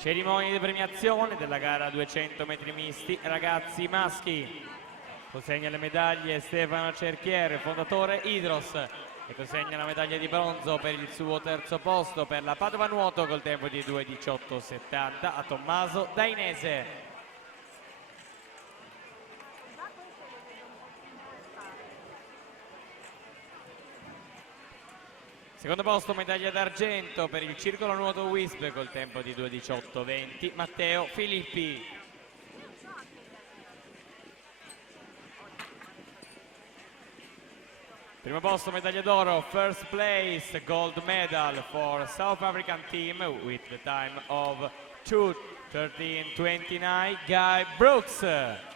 Cerimonia di premiazione della gara 200 metri misti ragazzi maschi. Consegna le medaglie Stefano Cerchiere, fondatore Idros, e consegna la medaglia di bronzo per il suo terzo posto per la Padova Nuoto col tempo di 2:18.70 a Tommaso Dainese. Secondo posto medaglia d'argento per il circolo nuoto Wisp col tempo di 2:18.20 Matteo Filippi. Primo posto medaglia d'oro, first place gold medal for South African team with the time of 2:13.29 Guy Brooks.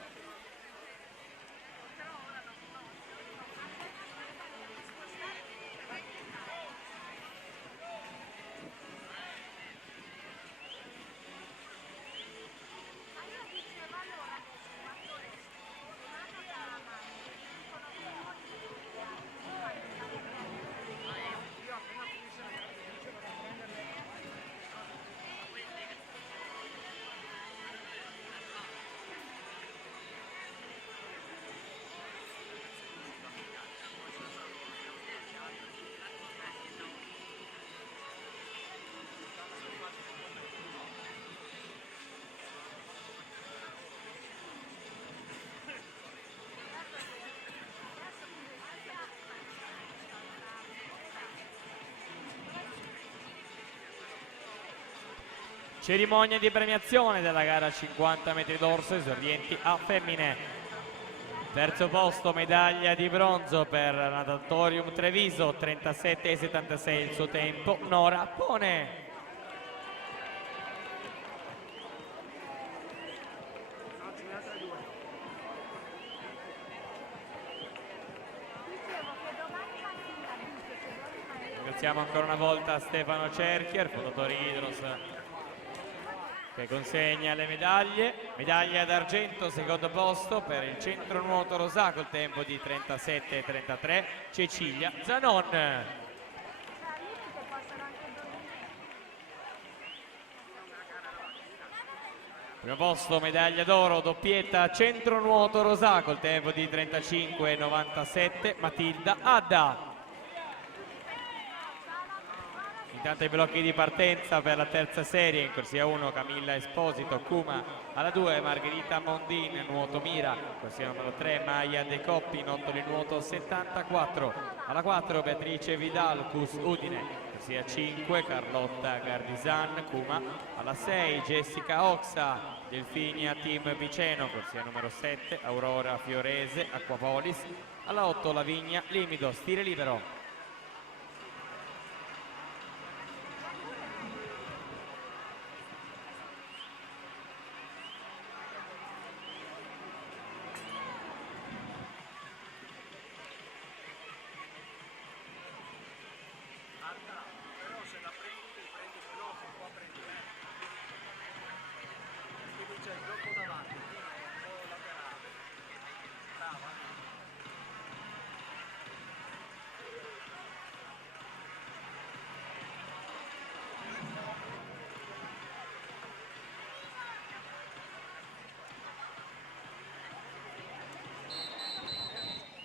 Cerimonia di premiazione della gara 50 metri d'orso, esordienti a femmine. Terzo posto medaglia di bronzo per Natatorium Treviso, 37,76 il suo tempo, Nora Pone. Ringraziamo ancora una volta Stefano Cerchier, fondatore Idros, che consegna le medaglie. Medaglia d'argento, secondo posto per il centro nuoto Rosà col tempo di 37,33 Cecilia Zanon. Primo posto medaglia d'oro doppietta centro nuoto Rosà col tempo di 35,97 Matilda Adda. Intanto i blocchi di partenza per la terza serie, in corsia 1 Camilla Esposito, Cuma, alla 2 Margherita Mondin, nuoto Mira, corsia numero 3 Maia De Coppi, nottoli nuoto 74, alla 4 Beatrice Vidal, Cus Udine, corsia 5 Carlotta Gardisan, Cuma, alla 6 Jessica Oxa, Delfinia Team Viceno, corsia numero 7 Aurora Fiorese, Acquapolis, alla 8 Lavigna Limido, stile libero.